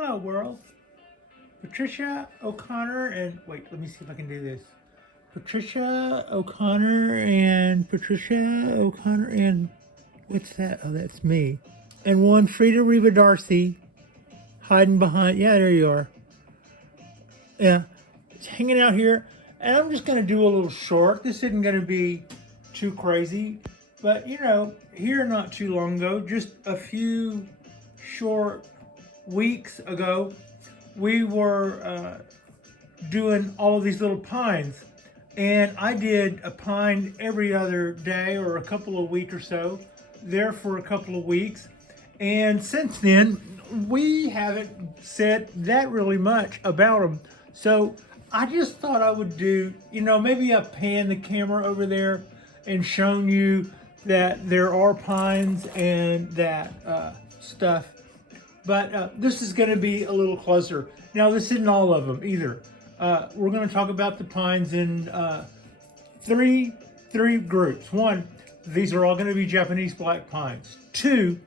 Hello, world. Patricia O'Connor and wait, let me see if I can do this. Patricia O'Connor and what's that? Oh, that's me. And one Frida Reva Darcy hiding behind. Yeah, there you are. Yeah, it's hanging out here, and I'm just gonna do a little short. This isn't gonna be too crazy, but here not too long ago, just a few short weeks ago, we were doing all of these little pines, and I did a pine every other day or a couple of weeks or so, there for a couple of weeks, and since then we haven't said that really much about them. So I just thought I would do, maybe I pan the camera over there and shown you that there are pines and that stuff. But this is going to be a little closer. Now, this isn't all of them either. We're going to talk about the pines in three groups. One, these are all going to be Japanese black pines. Two,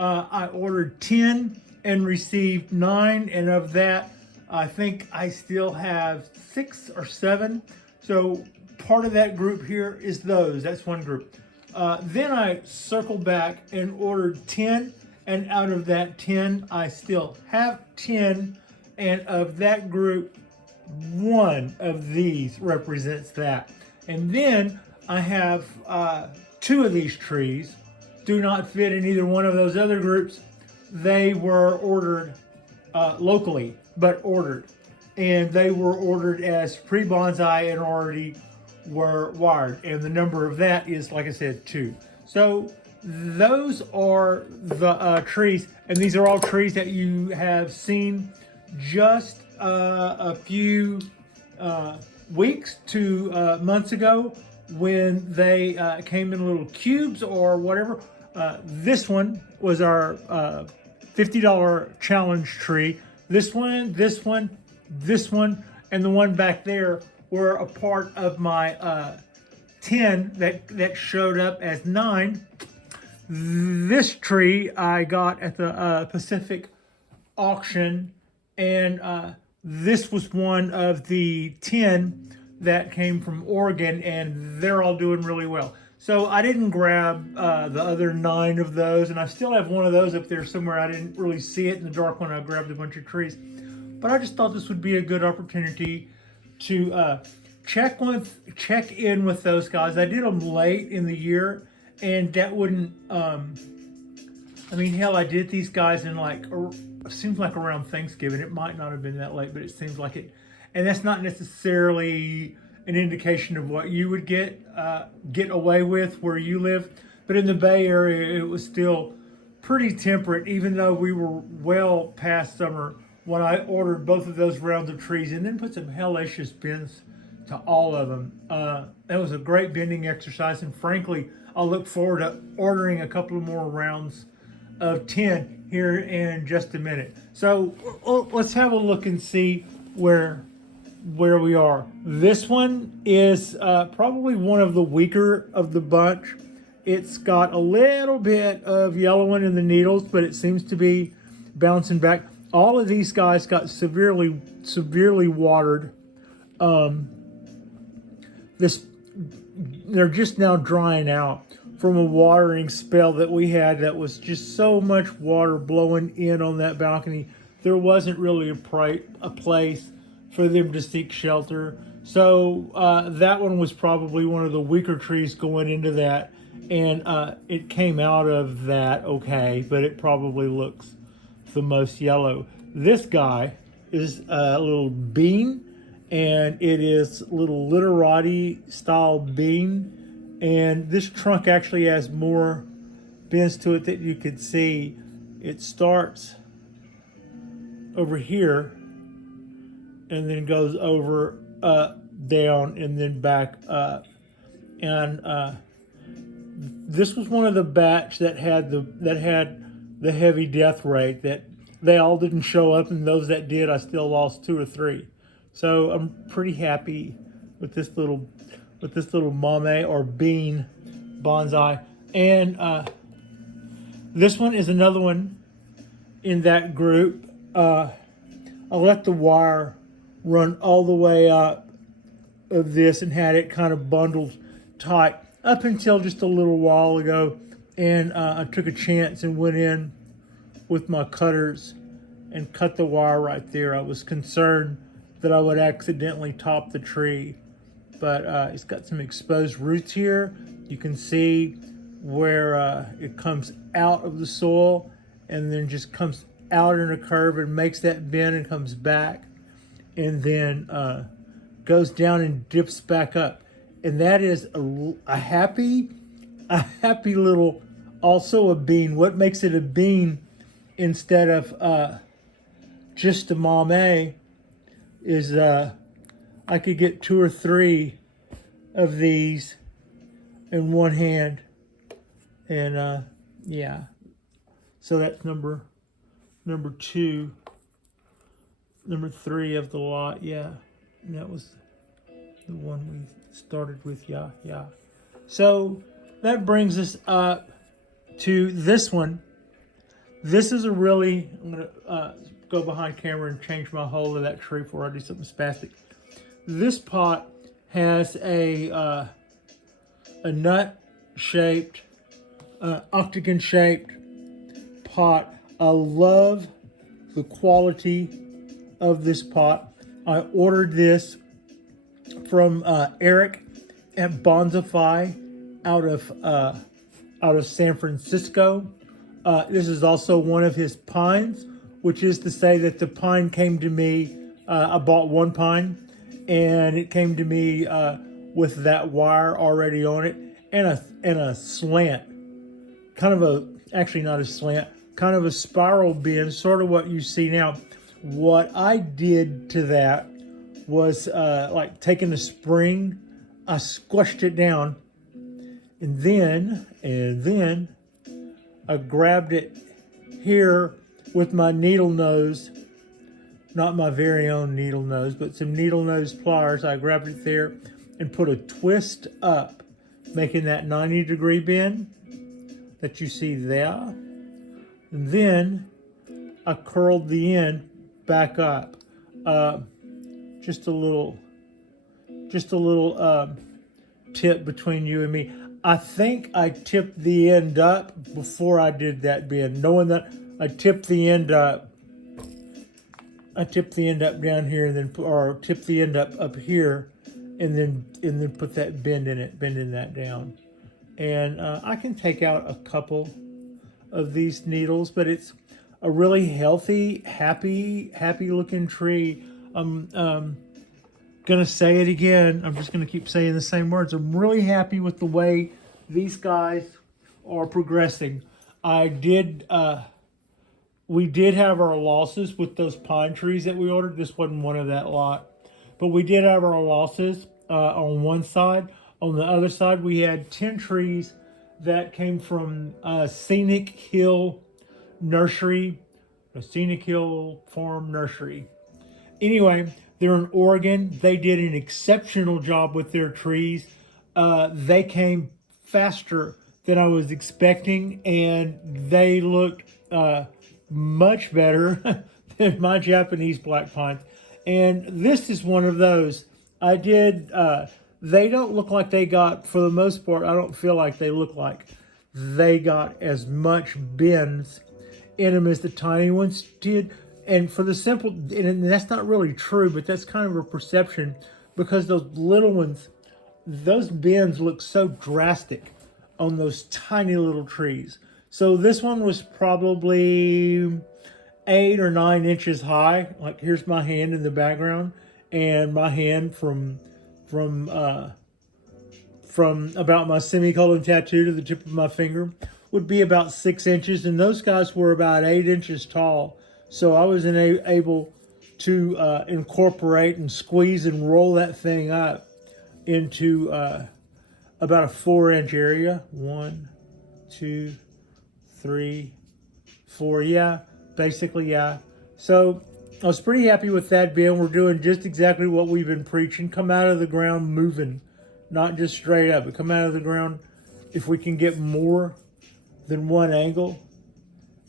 I ordered 10 and received 9, and of that, I think I still have 6 or 7. So part of that group here is those. That's one group. Then I circled back and ordered 10. And out of that 10, I still have 10. And of that group, one of these represents that. And then I have 2 of these trees. Do not fit in either one of those other groups. They were ordered locally, but ordered. And they were ordered as pre-bonsai and already were wired. And the number of that is, like I said, 2. So those are the trees, and these are all trees that you have seen just a few weeks to months ago when they came in little cubes or whatever. This one was our $50 challenge tree. This one, this one, this one, and the one back there were a part of my 10 that showed up as 9. This tree I got at the Pacific auction, and this was one of the 10 that came from Oregon, and they're all doing really well. So I didn't grab the other 9 of those, and I still have one of those up there somewhere. I didn't really see it in the dark when I grabbed a bunch of trees. But I just thought this would be a good opportunity to check in with those guys. I did them late in the year, and that wouldn't, hell, I did these guys in it seems like around Thanksgiving. It might not have been that late, but it seems like it. And that's not necessarily an indication of what you would get away with where you live. But in the Bay Area, it was still pretty temperate, even though we were well past summer when I ordered both of those rounds of trees and then put some hellacious bends to all of them. That was a great bending exercise, and frankly, I'll look forward to ordering a couple of more rounds of 10 here in just a minute. So let's have a look and see where we are. This one is probably one of the weaker of the bunch. It's got a little bit of yellowing in the needles, but it seems to be bouncing back. All of these guys got severely watered. They're just now drying out from a watering spell that we had that was just so much water blowing in on that balcony. There wasn't really a place for them to seek shelter. So that one was probably one of the weaker trees going into that. And it came out of that okay, but it probably looks the most yellow. This guy is a little bean, and it is little literati style bean. And this trunk actually has more bends to it that you could see. It starts over here and then goes over, down, and then back up. And this was one of the batch that had the heavy death rate, that they all didn't show up, and those that did, I still lost 2 or 3. So I'm pretty happy with this little mame or bean bonsai. And this one is another one in that group. I let the wire run all the way up of this and had it kind of bundled tight up until just a little while ago. And I took a chance and went in with my cutters and cut the wire right there. I was concerned that I would accidentally top the tree, but it's got some exposed roots here. You can see where it comes out of the soil and then just comes out in a curve and makes that bend and comes back and then goes down and dips back up. And that is a happy little, also a bean. What makes it a bean instead of just a mame is I could get 2 or 3 of these in one hand. And yeah, so that's number 2, number 3 of the lot. Yeah, and that was the one we started with. Yeah. So that brings us up to this one. This is a really, I'm gonna go behind camera and change my hold of that tree before I do something spastic. This pot has a nut-shaped, octagon-shaped pot. I love the quality of this pot. I ordered this from Eric at Bonsai out of San Francisco. This is also one of his pines, which is to say that the pine came to me. I bought one pine, and it came to me with that wire already on it, and a slant, kind of actually not a slant, kind of a spiral bend, sort of what you see now. What I did to that was like taking a spring, I squished it down, and then I grabbed it here with my needle nose, not my very own needle nose, but some needle nose pliers. I grabbed it there and put a twist up, making that 90-degree bend that you see there. And then I curled the end back up. Just a little tip between you and me. I think I tipped the end up before I did that bend, knowing that I tipped the end up. I tipped the end up down here, and then, or tipped the end up here, and then put that bend in it, bending that down. And I can take out a couple of these needles, but it's a really healthy, happy looking tree. I'm gonna say it again. I'm just gonna keep saying the same words. I'm really happy with the way these guys are progressing. We did have our losses with those pine trees that we ordered. This wasn't one of that lot, but we did have our losses on one side. On the other side, we had 10 trees that came from Scenic Hill Nursery, a Scenic Hill Farm Nursery. Anyway, they're in Oregon. They did an exceptional job with their trees. They came faster than I was expecting, and they looked much better than my Japanese black pines. And this is one of those. They don't look like they got, for the most part, I don't feel like they look like they got as much bends in them as the tiny ones did. And for the simple, and that's not really true, but that's kind of a perception, because those little ones, those bends look so drastic on those tiny little trees. So this one was probably 8 or 9 inches high. Like, here's my hand in the background, and my hand from about my semicolon tattoo to the tip of my finger would be about 6 inches, and those guys were about 8 inches tall. So I was able to incorporate and squeeze and roll that thing up into about a 4-inch area. 1, 2, 3, 4. Yeah, basically, yeah. So I was pretty happy with that bend. We're doing just exactly what we've been preaching. Come out of the ground moving, not just straight up, but come out of the ground. If we can get more than one angle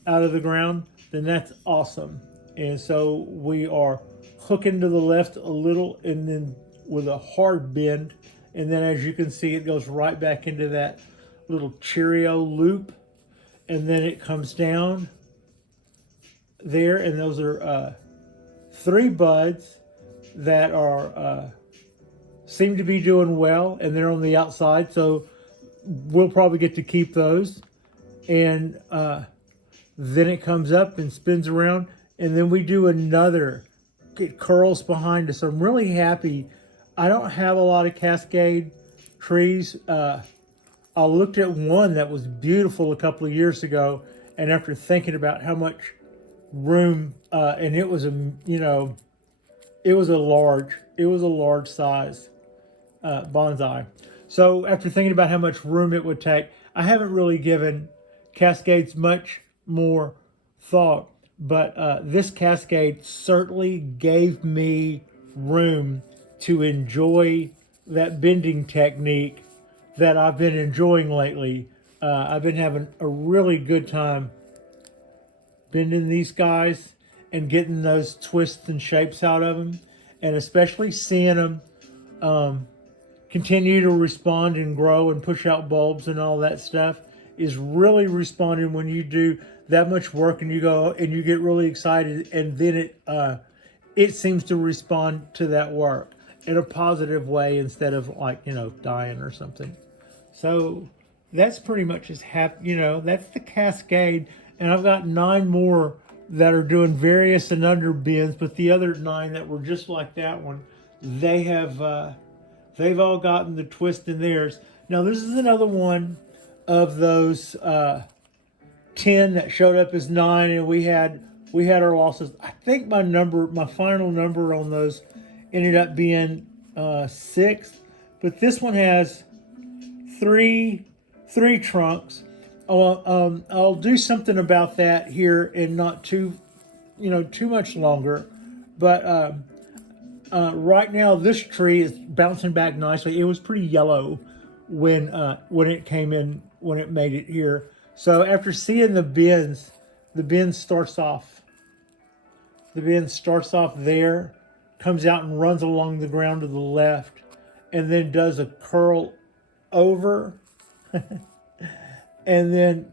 out of the ground, then that's awesome. And so we are hooking to the left a little and then with a hard bend. And then as you can see, it goes right back into that little Cheerio loop. And then it comes down there. And those are 3 buds that are seem to be doing well. And they're on the outside. So we'll probably get to keep those. And then it comes up and spins around. And then we do another. It curls behind us. I'm really happy. I don't have a lot of Cascade trees. I looked at one that was beautiful a couple of years ago, and after thinking about how much room, and it was it was a large size bonsai. So after thinking about how much room it would take, I haven't really given Cascades much more thought. But this Cascade certainly gave me room to enjoy that bending technique that I've been enjoying lately. I've been having a really good time bending these guys and getting those twists and shapes out of them, and especially seeing them continue to respond and grow and push out bulbs and all that stuff is really responding when you do that much work and you go and you get really excited, and then it seems to respond to that work in a positive way instead of like dying or something. So that's pretty much as that's the Cascade, and I've got 9 more that are doing various and under bends, but the other 9 that were just like that one, they've all gotten the twist in theirs. Now this is another one of those 10 that showed up as 9, and we had our losses. I think my final number on those ended up being 6, but this one has three trunks. I'll do something about that here in not too much longer, but right now this tree is bouncing back nicely. It was pretty yellow when it came in, when it made it here. So after seeing the bends starts off there, comes out and runs along the ground to the left, and then does a curl over, and then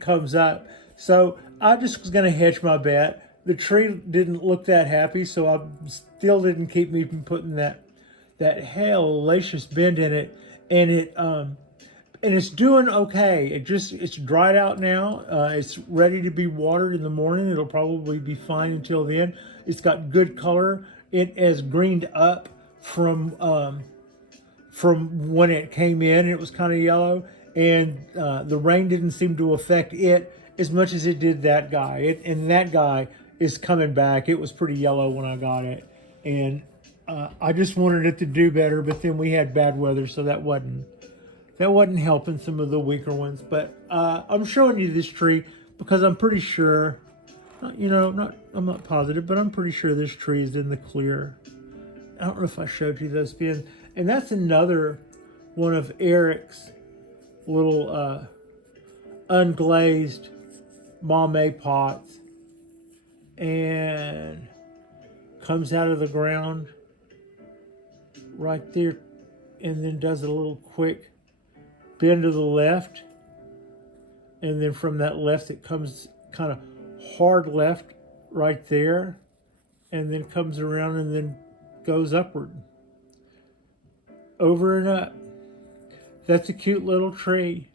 comes up. So I just was going to hedge my bet. The tree didn't look that happy, so I still didn't keep me from putting that hellacious bend in it, and it's doing okay. It's dried out now. It's ready to be watered in the morning. It'll probably be fine until then. It's got good color. It has greened up from when it came in. It was kind of yellow, and the rain didn't seem to affect it as much as it did that guy. And that guy is coming back. It was pretty yellow when I got it, and I just wanted it to do better. But then we had bad weather, so that wasn't helping some of the weaker ones. But I'm showing you this tree because I'm pretty sure, I'm not positive, but I'm pretty sure this tree is in the clear. I don't know if I showed you those bins. And that's another one of Eric's little unglazed Mame pots. And comes out of the ground right there, and then does a little quick bend to the left, and then from that left it comes kind of hard left right there, and then comes around and then goes upward, over and up. That's a cute little tree,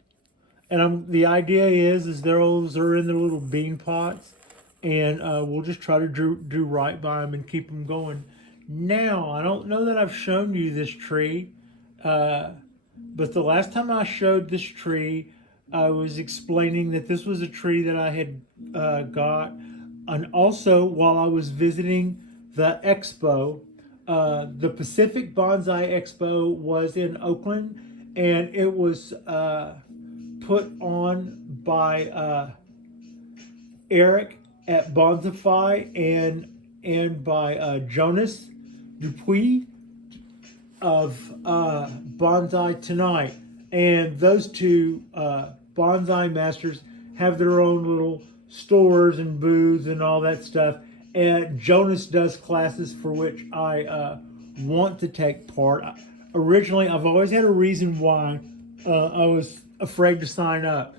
and the idea is those are in their little bean pots, and we'll just try to do right by them and keep them going. Now I don't know that I've shown you this tree. But the last time I showed this tree, I was explaining that this was a tree that I had got. And also, while I was visiting the expo, the Pacific Bonsai Expo was in Oakland, and it was put on by Eric at Bonsai and by Jonas Dupuis of Bonsai Tonight. And those two bonsai masters have their own little stores and booths and all that stuff. And Jonas does classes for which I want to take part. Originally, I've always had a reason why I was afraid to sign up.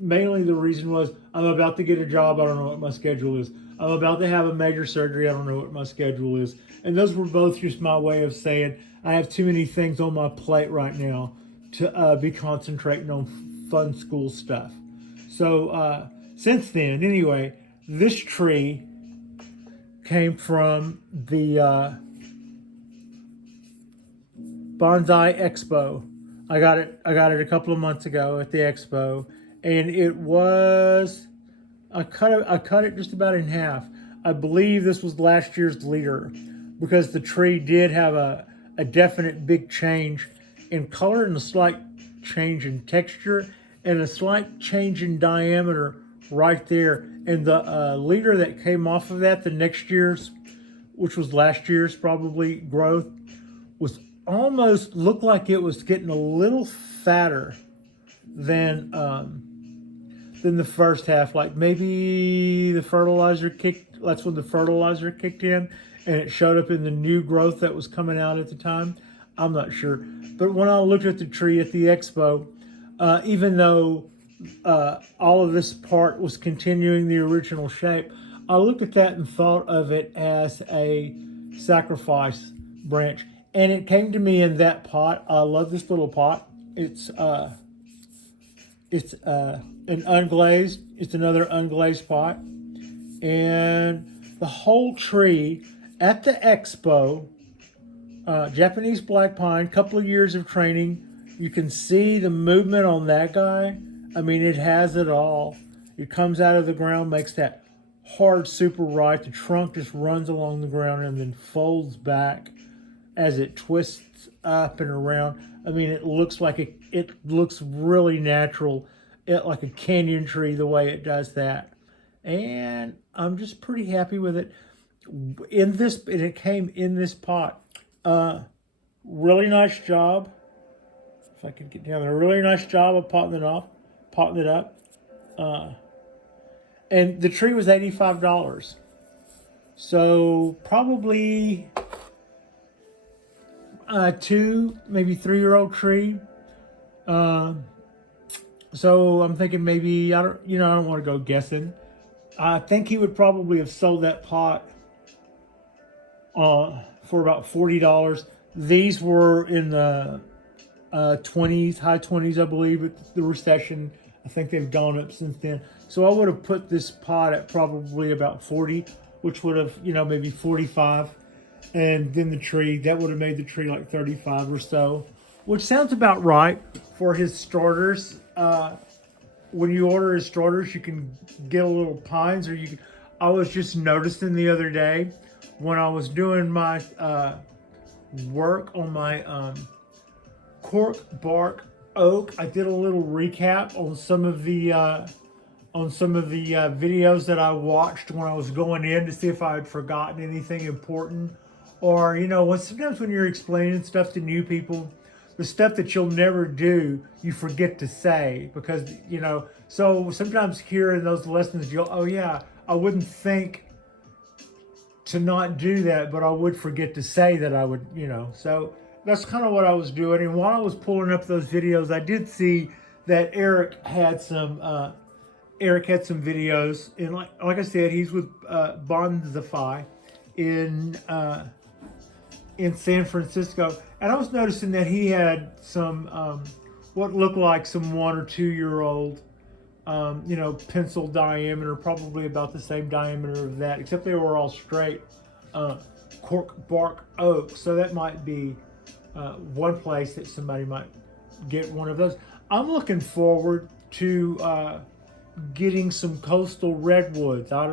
Mainly the reason was I'm about to get a job, I don't know what my schedule is. I'm about to have a major surgery, I don't know what my schedule is. And those were both just my way of saying I have too many things on my plate right now to be concentrating on fun school stuff. So since then, anyway, this tree came from the Bonsai Expo. I got it a couple of months ago at the expo, and it was I cut it just about in half. I believe this was last year's leader because the tree did have a definite big change in color and a slight change in texture and a slight change in diameter right there. And the leader that came off of that, the next year's, which was last year's probably growth, was almost looked like it was getting a little fatter than the first half. Like maybe the fertilizer kicked. That's when the fertilizer kicked in, and it showed up in the new growth that was coming out at the time. I'm not sure, but when I looked at the tree at the expo, even though all of this part was continuing the original shape, I looked at that and thought of it as a sacrifice branch. And it came to me in that pot. I love this little pot. It's an unglazed. It's another unglazed pot, and the whole tree at the expo, Japanese black pine. Couple of years of training. You can see the movement on that guy. I mean, it has it all. It comes out of the ground, makes that hard super right. The trunk just runs along the ground and then folds back as it twists up and around. I mean, it looks like it looks really natural, like a canyon tree, the way it does that. And I'm just pretty happy with it. And it came in this pot. Really nice job. If I could get down there, really nice job of potting it up. And the tree was $85. So probably 2, maybe 3-year-old tree. So I'm thinking maybe I don't want to go guessing. I think he would probably have sold that pot for about $40. These were in the 20s, high 20s, I believe, at the recession. I think they've gone up since then. So I would have put this pot at probably about 40, which would have, maybe 45. And then the tree, that would have made the tree like 35 or so, which sounds about right for his starters. When you order his starters, you can get a little pines, I was just noticing the other day when I was doing my work on my cork bark oak. I did a little recap on some of the videos that I watched when I was going in to see if I had forgotten anything important. Or, sometimes when you're explaining stuff to new people, the stuff that you'll never do, you forget to say because, so sometimes here in those lessons, oh yeah, I wouldn't think to not do that, but I would forget to say that I would, so that's kind of what I was doing. And while I was pulling up those videos, I did see that Eric had some videos, and like I said, he's with Bonsai in San Francisco, and I was noticing that he had some what looked like some 1 or 2 year old pencil diameter, probably about the same diameter of that, except they were all straight cork bark oak. So that might be one place that somebody might get one of those. I'm looking forward to getting some coastal redwoods. I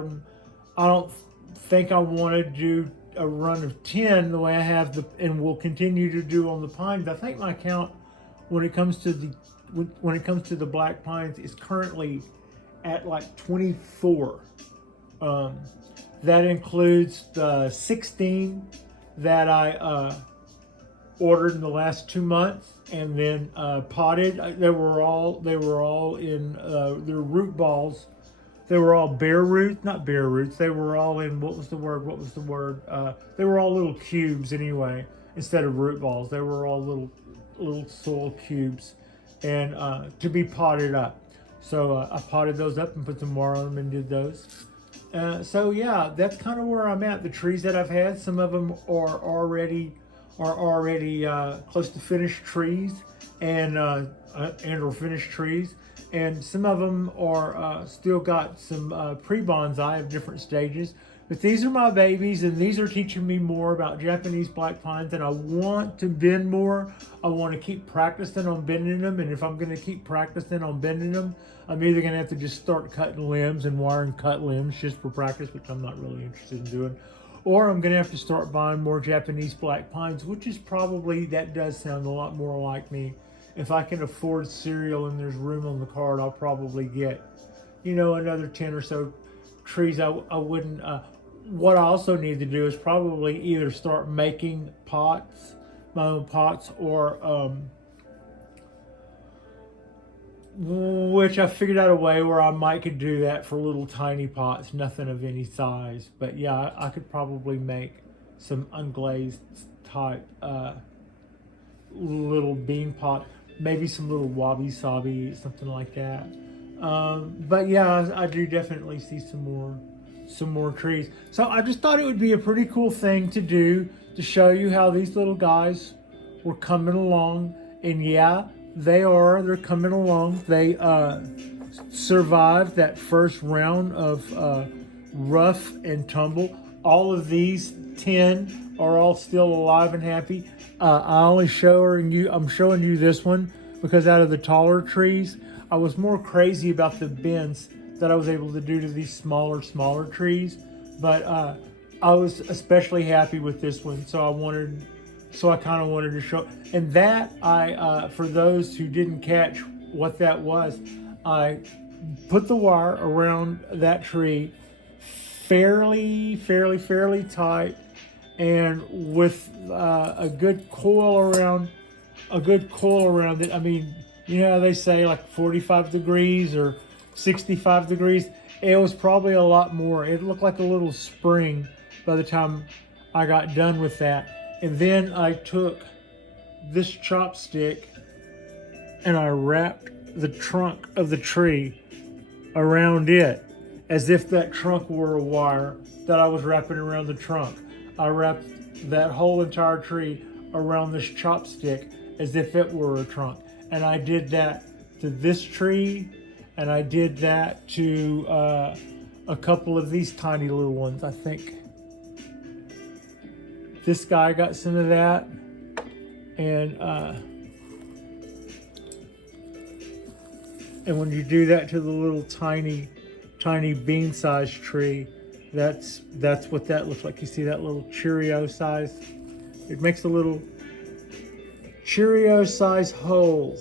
don't think I want to do a run of 10 the way I have and will continue to do on the pines. I think my count when it comes to the black pines is currently at like 24. That includes the 16 that I ordered in the last 2 months and then potted. They were all in their root balls They were all bare roots, not bare roots. They were all in, what was the word? They were all little cubes anyway, instead of root balls. They were all little soil cubes, and to be potted up. So I potted those up and put some more on them and did those. So yeah, that's kind of where I'm at. The trees that I've had, some of them are already close to finished trees, and or finished trees, and some of them are still got some pre-bonsai of different stages. But these are my babies, and these are teaching me more about Japanese black pines, and I want to bend more. I want to keep practicing on bending them, and if I'm going to keep practicing on bending them, I'm either going to have to just start cutting limbs and wiring cut limbs just for practice, which I'm not really interested in doing, or I'm going to have to start buying more Japanese black pines, which is probably, that does sound a lot more like me. If I can afford cereal and there's room on the card, I'll probably get, another 10 or so trees. I wouldn't, what I also need to do is probably either start making pots, my own pots, or, which I figured out a way where I might could do that for little tiny pots, nothing of any size. But yeah, I could probably make some unglazed type little bean pot, maybe some little wabi-sabi, something like that. But yeah, I do definitely see some more trees. So I just thought it would be a pretty cool thing to do, to show you how these little guys were coming along. And yeah, they're coming along. They survived that first round of rough and tumble. All of these 10 are all still alive and happy. I'm showing you this one because out of the taller trees, I was more crazy about the bends that I was able to do to these smaller trees. But I was especially happy with this one, so I kind of wanted to show. And that for those who didn't catch what that was, I put the wire around that tree fairly tight, and with a good coil around it. I mean, how they say like 45 degrees or 65 degrees. It was probably a lot more. It looked like a little spring by the time I got done with that. And then I took this chopstick and I wrapped the trunk of the tree around it, as if that trunk were a wire that I was wrapping around the trunk. I wrapped that whole entire tree around this chopstick as if it were a trunk. And I did that to this tree, and I did that to a couple of these tiny little ones. I think this guy got some of that, and when you do that to the little tiny bean-sized tree, that's what that looks like. You see that little Cheerio size? It makes a little Cheerio size hole.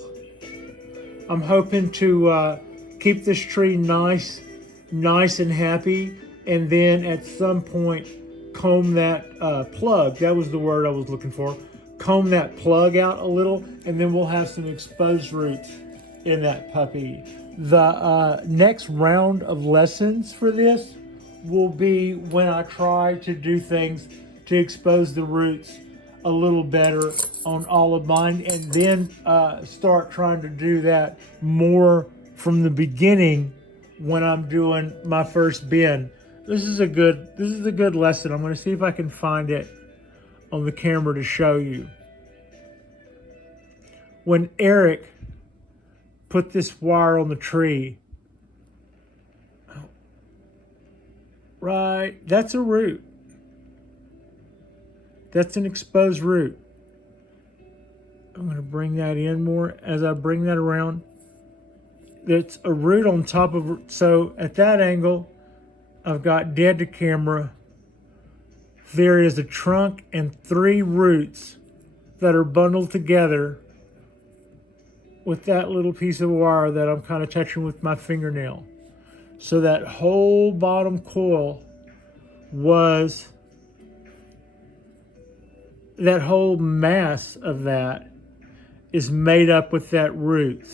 I'm hoping to keep this tree nice and happy, and then at some point comb that plug. That was the word I was looking for. Comb that plug out a little, and then we'll have some exposed roots in that puppy. The next round of lessons for this will be when I try to do things to expose the roots a little better on all of mine, and then start trying to do that more from the beginning when I'm doing my first bend. This is a good lesson. I'm going to see if I can find it on the camera to show you. When Eric put this wire on the tree, right, that's a root. That's an exposed root. I'm going to bring that in more. As I bring that around, it's a root on top of, so at that angle, I've got dead to camera. There is a trunk and 3 roots that are bundled together with that little piece of wire that I'm kind of touching with my fingernail. So that whole bottom coil was, that whole mass of that is made up with that root.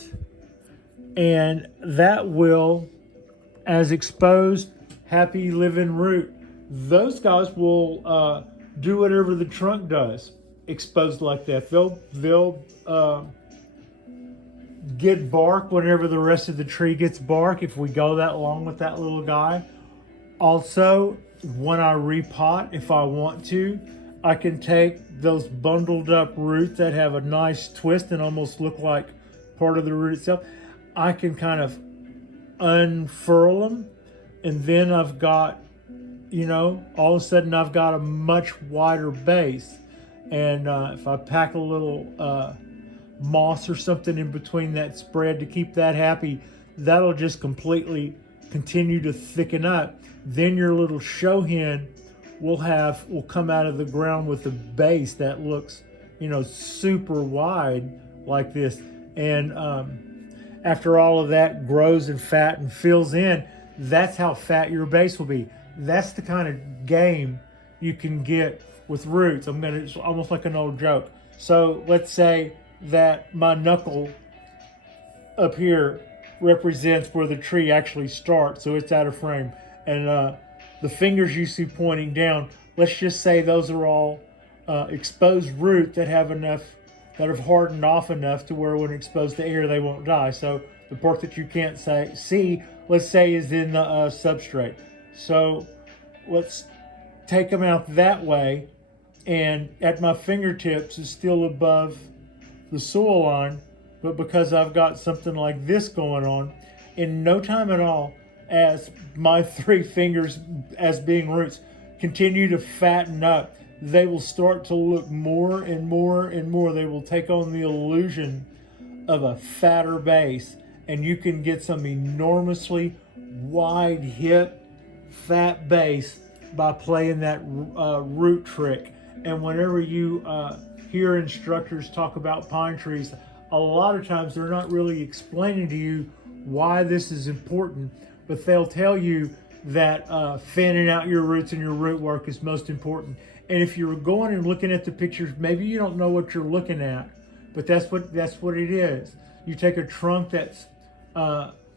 And that will as exposed, happy living root. Those guys will do whatever the trunk does, exposed like that. They'll get bark whenever the rest of the tree gets bark, if we go that long with that little guy. Also, when I repot, if I want to, I can take those bundled up roots that have a nice twist and almost look like part of the root itself. I can kind of unfurl them, and then I've got, all of a sudden I've got a much wider base. And if I pack a little moss or something in between that spread to keep that happy, that'll just completely continue to thicken up. Then your little shohin will come out of the ground with a base that looks, super wide like this. And after all of that grows and fat and fills in, that's how fat your base will be. That's the kind of game you can get with roots. It's almost like an old joke. So let's say that my knuckle up here represents where the tree actually starts, so it's out of frame. And the fingers you see pointing down, let's just say those are all exposed roots that have hardened off enough to where when exposed to air they won't die. So the part that you can't see, let's say, is in the substrate. So let's take them out that way, and at my fingertips is still above the soil line, but because I've got something like this going on, in no time at all, as my 3 fingers as being roots continue to fatten up, they will start to look more and more and more. They will take on the illusion of a fatter base, and you can get some enormously wide hip fat base by playing that root trick. And whenever you hear instructors talk about pine trees, a lot of times they're not really explaining to you why this is important, but they'll tell you that fanning out your roots and your root work is most important. And if you're going and looking at the pictures, maybe you don't know what you're looking at, but that's what it is. You take a trunk that's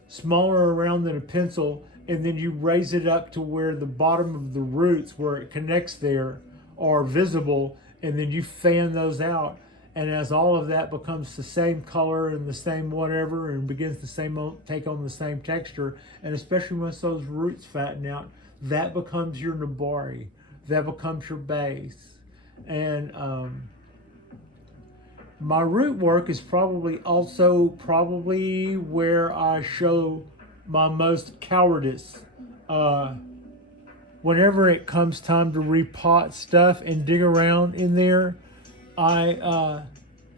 smaller around than a pencil, and then you raise it up to where the bottom of the roots, where it connects there, are visible, and then you fan those out. And as all of that becomes the same color and the same whatever, and begins to take on the same texture, and especially once those roots fatten out, that becomes your nabari. That becomes your base. And my root work is probably where I show my most cowardice. Whenever it comes time to repot stuff and dig around in there, I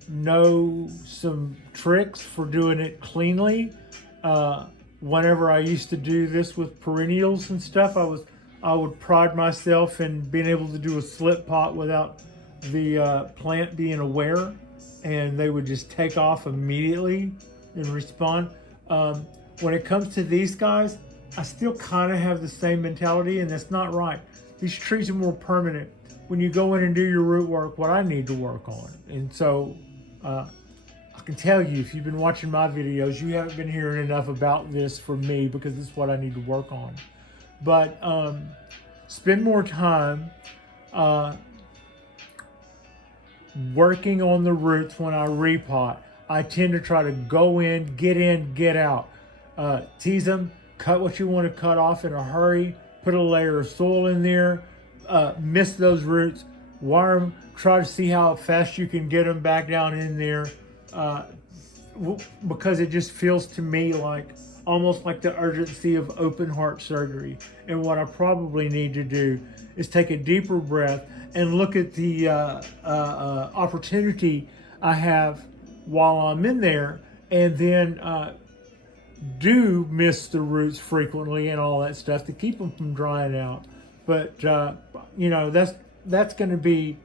know some tricks for doing it cleanly. Whenever I used to do this with perennials and stuff, I would pride myself in being able to do a slip pot without the plant being aware, and they would just take off immediately and respond. When it comes to these guys, I still kind of have the same mentality, and that's not right. These trees are more permanent. When you go in and do your root work, what I need to work on. And so I can tell you, if you've been watching my videos, you haven't been hearing enough about this from me, because this is what I need to work on. But spend more time working on the roots when I repot. I tend to try to go in, get out. Tease them, cut what you want to cut off in a hurry, put a layer of soil in there, miss those roots, wire them, try to see how fast you can get them back down in there, because it just feels to me like almost like the urgency of open heart surgery. And what I probably need to do is take a deeper breath and look at the opportunity I have while I'm in there, and then do miss the roots frequently and all that stuff to keep them from drying out. But that's going to be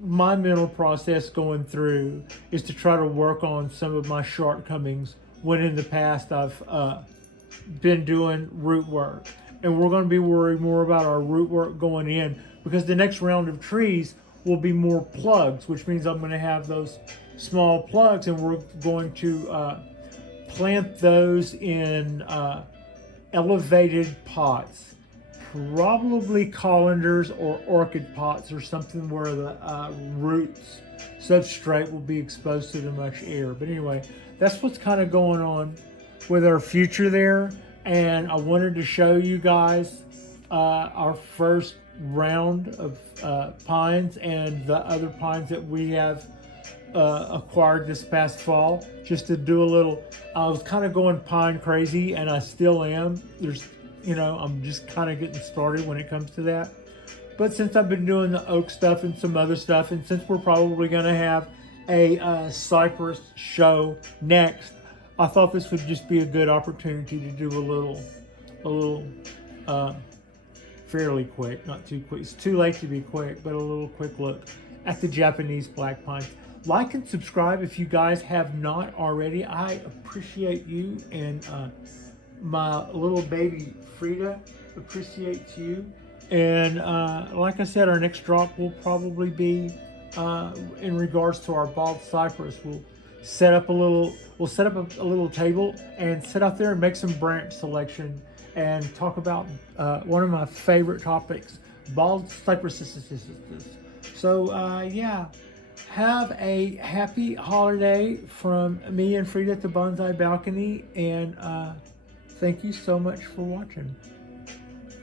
my mental process going through, is to try to work on some of my shortcomings when in the past I've been doing root work. And we're going to be worried more about our root work going in, because the next round of trees will be more plugs, which means I'm going to have those small plugs, and we're going to plant those in elevated pots, probably colanders or orchid pots or something where the roots substrate will be exposed to the much air. But anyway, that's what's kind of going on with our future there. And I wanted to show you guys our first round of pines and the other pines that we have acquired this past fall, just to do a little. I was kind of going pine crazy, and I still am. I'm just kind of getting started when it comes to that. But since I've been doing the oak stuff and some other stuff, and since we're probably going to have a cypress show next, I thought this would just be a good opportunity to do a little fairly quick, not too quick. It's too late to be quick, but a little quick look at the Japanese black pines. Like and subscribe if you guys have not already. I appreciate you, and my little baby Frida appreciates you. And like I said, our next drop will probably be in regards to our bald cypress. We'll set up a little table and sit out there and make some branch selection and talk about one of my favorite topics, bald cypresses. So yeah, have a happy holiday from me and Frida at the Bonsai Balcony, and thank you so much for watching.